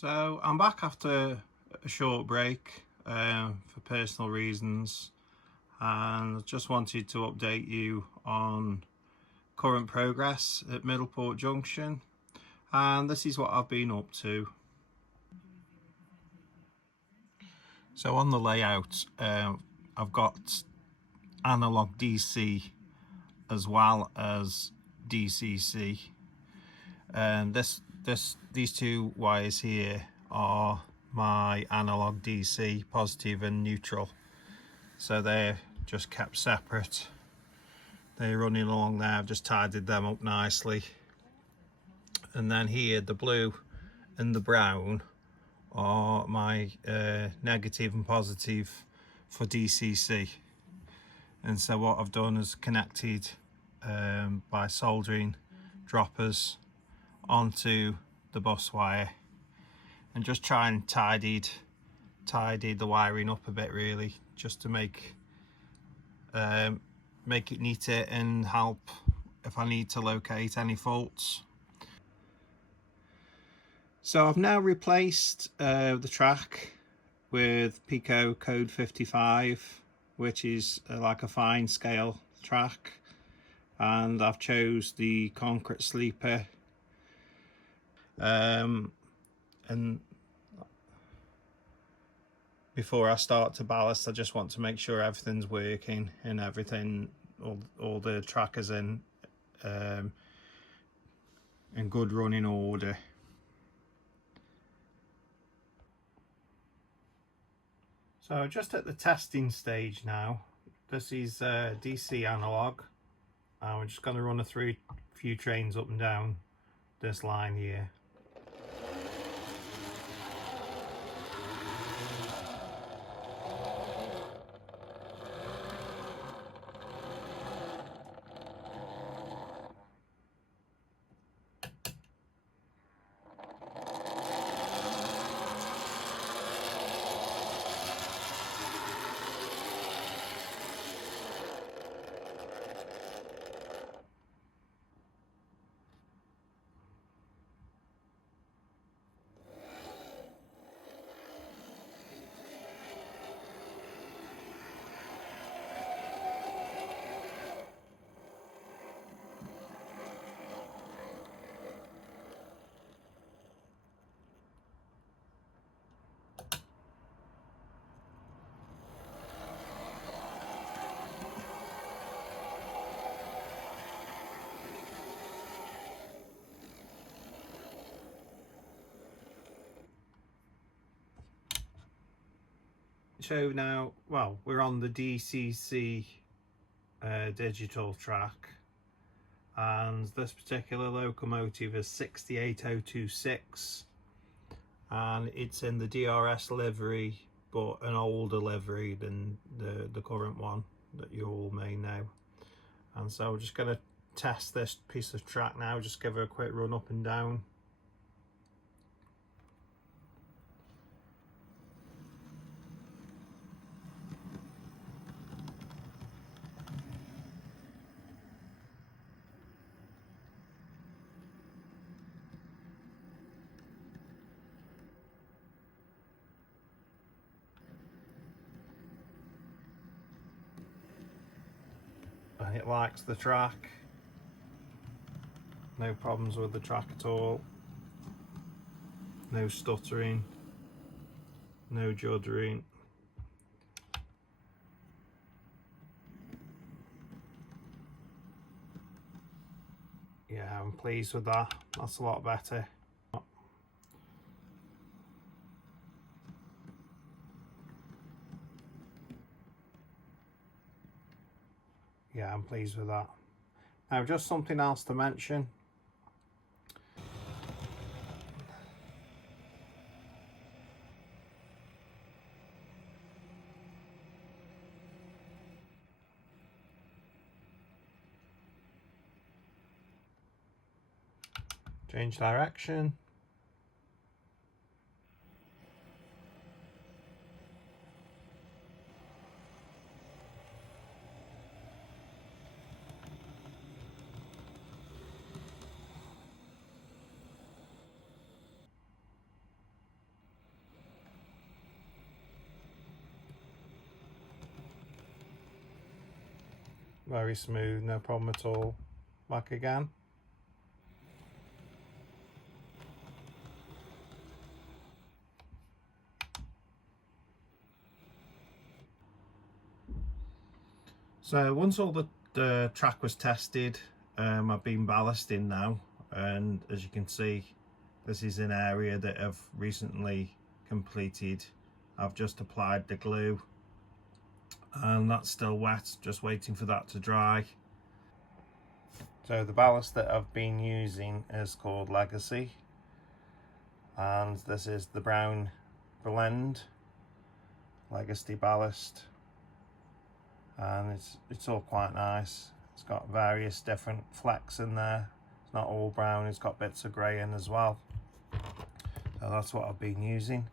So I'm back after a short break for personal reasons, and just wanted to update you on current progress at Middleport Junction, and this is what I've been up to. So on the layout, I've got analog DC as well as DCC, and these two wires here are my analog DC, positive and neutral, so they're just kept separate. They're running along there. I've just tidied them up nicely, and then here the blue and the brown are my negative and positive for DCC. And so what I've done is connected by soldering droppers onto the bus wire, and just try and tidy the wiring up a bit, really, just to make it neater and help if I need to locate any faults. So I've now replaced the track with Pico code 55, which is like a fine scale track, and I've chose the concrete sleeper. And before I start to ballast, I just want to make sure everything's working and all the trackers in good running order. So just at the testing stage now. This is DC analog. We're just going to run a few trains up and down this line here. So now, well, we're on the DCC digital track, and this particular locomotive is 68026, and it's in the DRS livery, but an older livery than the current one that you all may know. And so we're just going to test this piece of track now, just give it a quick run up and down. And it likes the track, no problems with the track at all, no stuttering, no juddering. Yeah, I'm pleased with that. That's a lot better. Yeah, I'm pleased with that. Now, just something else to mention. Change direction. very smooth, no problem at all. Back again. So once all the track was tested, I've been ballasting now, and as you can see, this is an area that I've recently completed. I've just applied the glue and that's still wet, just waiting for that to dry. So the ballast that I've been using is called Legacy, and this is the brown blend Legacy ballast, and it's all quite nice. It's got various different flecks in there. It's not all brown, it's got bits of grey in as well. So that's what I've been using.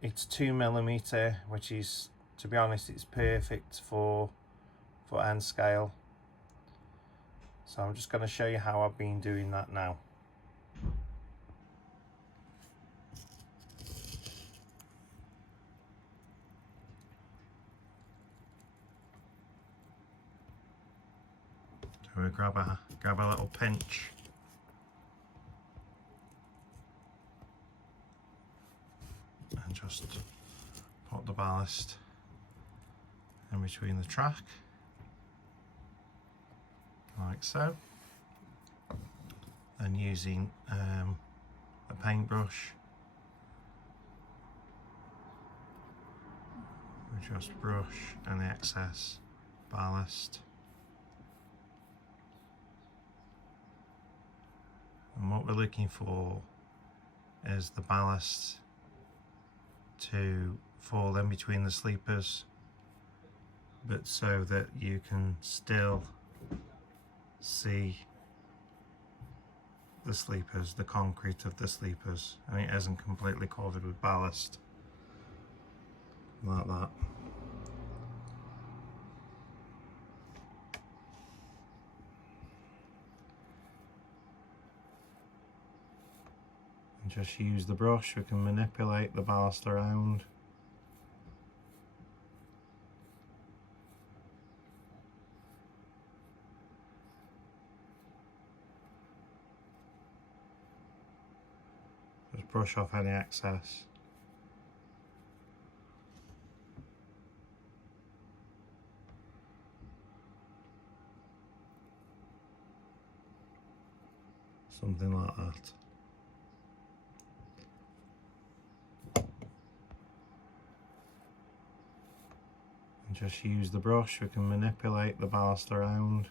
It's 2mm, which is, to be honest, it's perfect for end scale. So I'm just going to show you how I've been doing that now. So we grab a little pinch. And just put the ballast in between the track, like so. And using a paintbrush, we just brush any excess ballast. And what we're looking for is the ballast to fall in between the sleepers, but so that you can still see the sleepers, the concrete of the sleepers, and it isn't completely covered with ballast like that. And just use the brush, we can manipulate the ballast around. Just brush off any excess. Something like that. And just use the brush, we can manipulate the ballast around.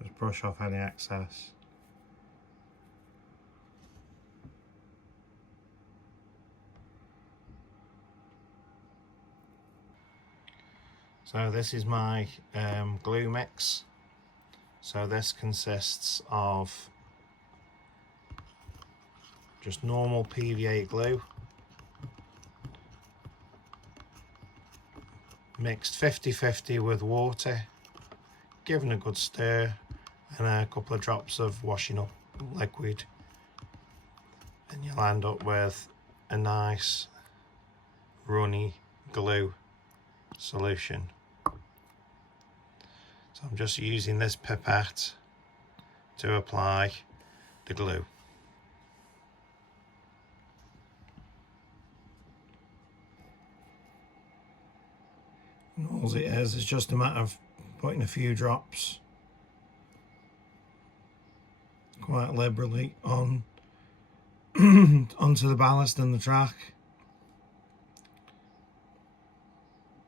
Just brush off any excess. So this is my glue mix. So this consists of just normal PVA glue, mixed 50-50 with water, given a good stir, and a couple of drops of washing up liquid, and you'll end up with a nice runny glue solution. So I'm just using this pipette to apply the glue. And all it is just a matter of putting a few drops quite liberally on onto the ballast and the track.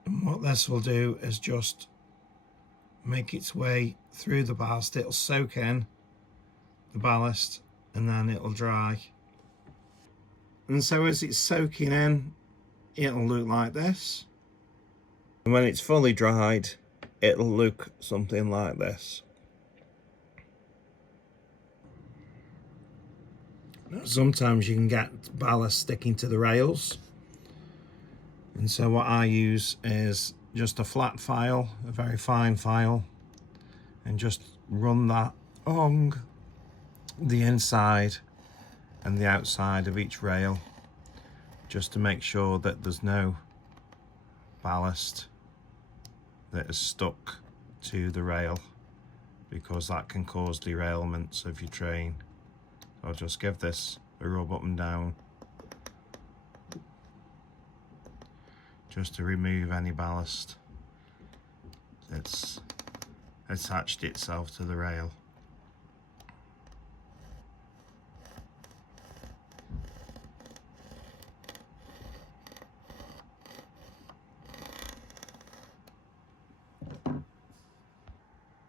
And what this will do is just make its way through the ballast. It'll soak in the ballast and then it'll dry. And so as it's soaking in, it'll look like this. And when it's fully dried, it'll look something like this. Now, sometimes you can get ballast sticking to the rails. And so what I use is just a flat file, a very fine file, and just run that along the inside and the outside of each rail, just to make sure that there's no ballast that is stuck to the rail, because that can cause derailments of your train. I'll just give this a rub up and down just to remove any ballast that's attached itself to the rail.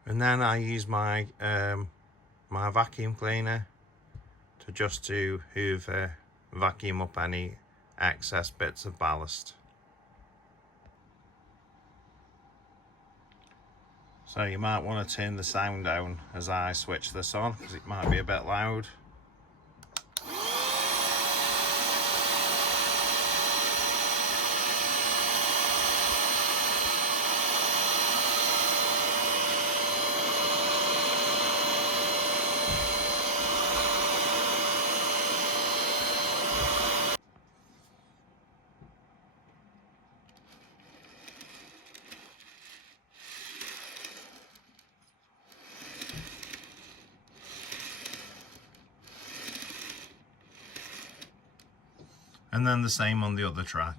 And then I use my my vacuum cleaner to hoover, vacuum up any excess bits of ballast. So you might want to turn the sound down as I switch this on, because it might be a bit loud. And then the same on the other track.